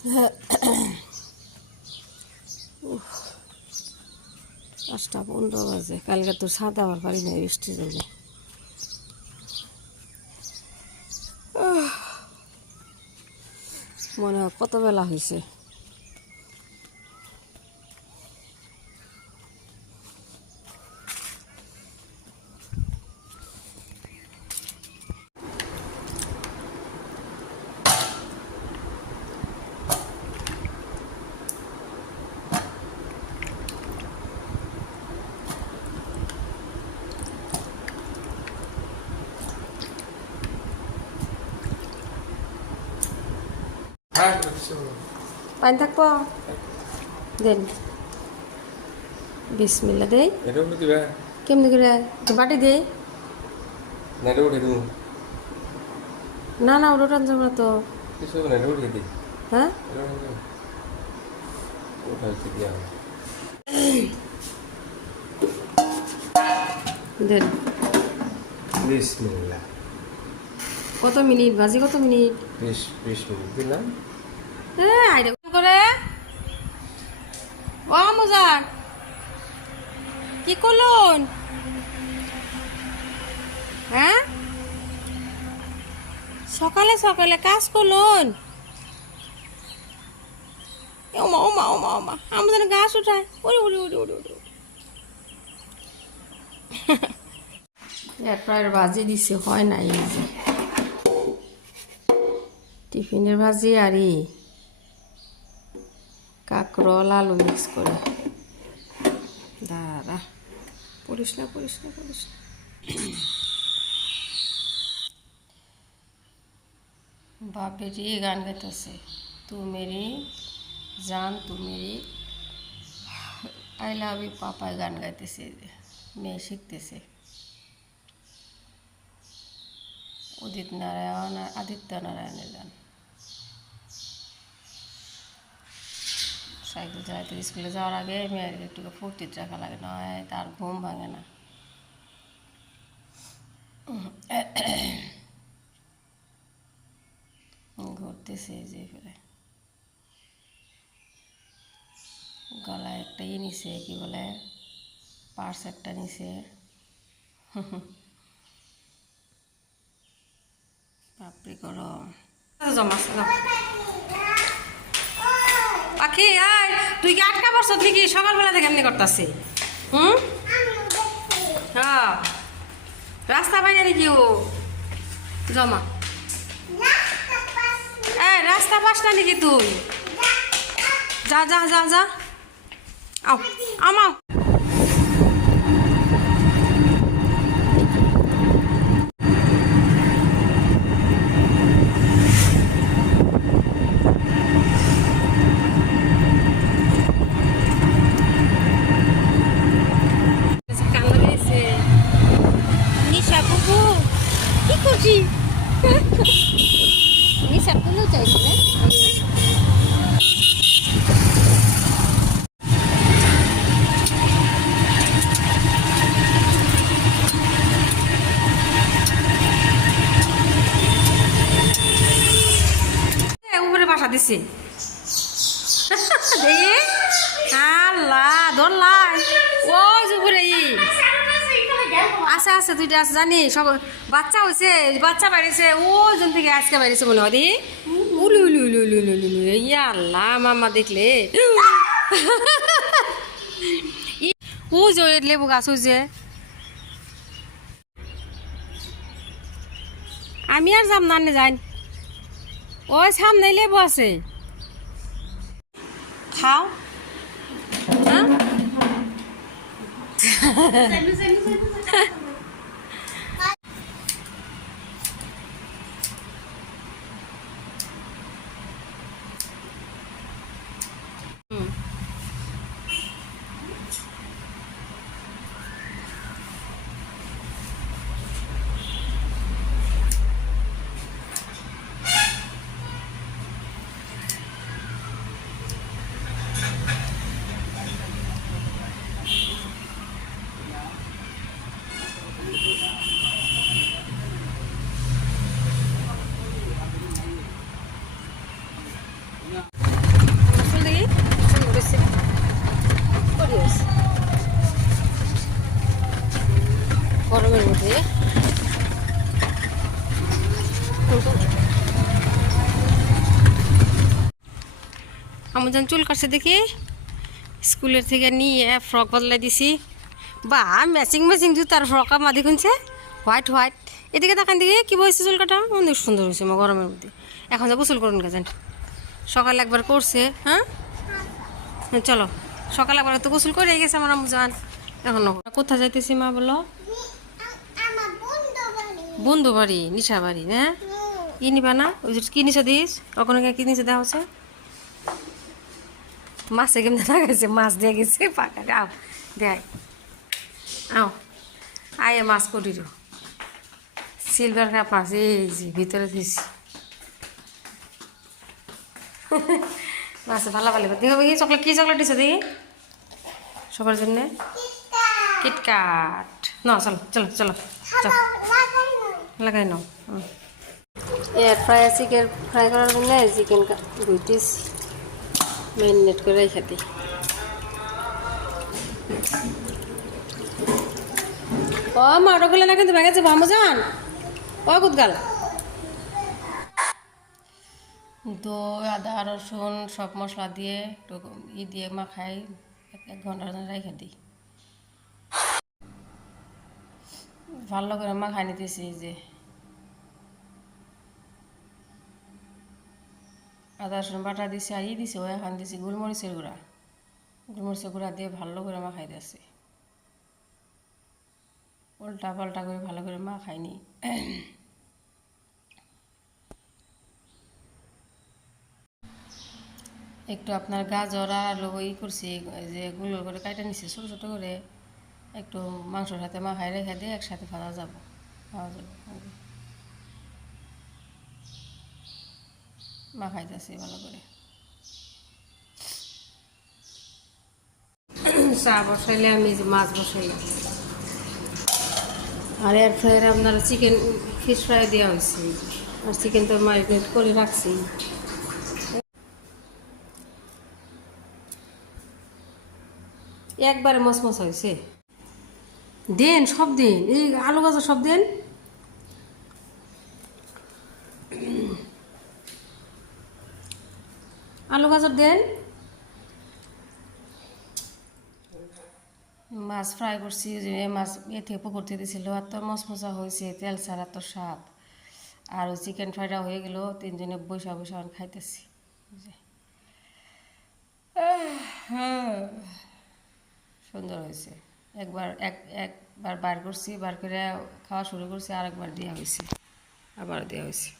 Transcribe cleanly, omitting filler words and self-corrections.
5:15 বাজে। কালকে তো ছাদ আমার পারি না বৃষ্টির জন্য। মনে হয় কত বেলা হয়েছে। পানি থাকবো দেন। বিসমিল্লা দেই। কেমনি করে বাটি দেই? না না ওটা টানছো না তো। হ্যাঁ দেন। বিসমিল্লাহ। কত মিনিট বাজে? কত মিনিট? 20 মিনিট দিলাম। আইডিয়া করে ও মজাক কি করলুন? হ্যাঁ সকালে সকালে কাজ করলুন? ওমা ওমা ওমা ওমা আমাদের গাছ উঠায়। ওরে ওরে ওরে ওরে ওরে এয়ারফ্রায়ার ভাজি দিছে, হয় না। এই যে টিফিনের ভাজি আর কাঁকরোল আলু মিক্স করে। দাঁড়া পড়িস না পড়িস না পড়িস না। বাপেরই গান গাইতেছে, তু মেরি জান তু মেরি আই লাভ ইউ পাপায় গান গাইতেছে। মেয়ে শিখতেছে। উদিত নারায়ণ আর আদিত্য নারায়ণের গান। সাইকেল চালাইতে স্কুলে যাওয়ার আগে মেয়ের একটু ফুর্তি রাখা লাগে, নয় তার ঘুম ভাঙে না। ঘুরতেছে যে ফেলে গলায় একটা নিছে, কি বলে পার্স একটা নিছে। বাপরে গরম জমাছে। পাখি আয়, তুই কি আটকা পড়ছ নাকি? সকালবেলা থেকে এমনি করতেছি। হ্যাঁ রাস্তা বাইরে নাকি ও জমা? রাস্তা পাস না নাকি তুই? যা যা যা যা আও আমাও। নিশা বুবু কি খুশি? নিশা তুলেও চাইছি না। উপরে বাসা দিছি। আল্লাহ ধরলাই ওই উপরে আছে আছে দুইটা আছে জানি। সব বাচ্চা হয়েছে, বাচ্চা বাড়িছে ওই জন থেকে আজকে বাড়িছে মনে হয়। উলু উলু উলু উলু উলু উলু ইয়া আল্লাহ মামা দেখলে ও যে লেবু গাছ হয়েছে। আমি আর যাম না যাই, ওই সামনে লেবু আছে খাও। মামুজান চুল কাটছে দেখি স্কুলের থেকে নিয়ে ফ্রক বদলাই দিছি বা ম্যাচিং ম্যাচিং জুতার ফ্রক আমার দেখুনছে হোয়াইট হোয়াইট এদিকে দেখান দিকে কী বলছে চুল কাটা অনেক সুন্দর হয়েছে আমার গরমের মধ্যে এখন যা গোসল করুন গেছেন সকালে একবার করছে হ্যাঁ চলো সকালে একবার তো গোসল করে গেছে আমার আম্মুজান এখন কোথায় যাইতেছি মা বলো বন্ধু বাড়ি নিশা বাড়ি হ্যাঁ কি নিবা না ওই যে কি নিশা দিস ওখানে কি নিচে দেওয়া হচ্ছে মাছে কেমন লাগাইছে মাছ দিয়ে গেছে পাকা আও দেয় আও আয়ে মাছ করি সিলভার কাপ মাছ এই যে ভিতরে দিয়েছি মাছ ভালো ভালো দেখো কি চকলেট কি চকলেট দিছো দেখি সবার জন্যে কিটকাট না চলো চলো চলো চলো লাগাই নাও এয়ার ফ্রাই চিকেন ফ্রাই করার জন্য চিকেন ধুইতেছি ম্যারিনেট করে রেখে দিই ও মা ওটা খুলে না কিন্তু ভেঙে যাবো আমজান ও গুদগাল দই আদা রসুন সব মশলা দিয়ে একটু দিয়ে মাখাই 1 ঘন্টার জন্য রেখে দিই ভালো করে মাখাই নিতেছি যে আদা রসুন বাটা দিছি আর দিছি ও এখন দিছি গোলমরিচের গুঁড়া দিয়ে ভালো করে মাখাই দিয়েছি উল্টা পাল্টা করে ভালো করে মাখাইনি একটু আপনার গাজর আর আলু করছি যে গুলো করে কাটা নিছি ছোটো ছোটো করে একটু মাংসর সাথে মাখাই রেখে দিয়ে একসাথে খাওয়া যাবে মাখাইতেছি ভালো করে চা বসাইলে আমি যে মাছ বসাইলাম আর এর ফের আপনার চিকেন ফিশ ফ্রাই দেওয়া হয়েছে আর চিকেন তো ম্যারিনেট করে রাখছি একবারে মসমস হয়েছে দেন সব দিন এই আলু গাজর সব দিন আলু গাজর দেন মাছ ফ্রাই করছি যে মাছ থেকে পুকুর থেকে দিয়েছিল আর তো মশমশা হয়েছে তেল ছাড়া তো স্বাদ আর ওই চিকেন ফ্রাইটা হয়ে গেল তিনজনে বৈশা বৈশা খাইতেছি সুন্দর হয়েছে একবার বার করছি বার করে খাওয়া শুরু করছি আর একবার দেওয়া হয়েছে আবার দেওয়া হয়েছে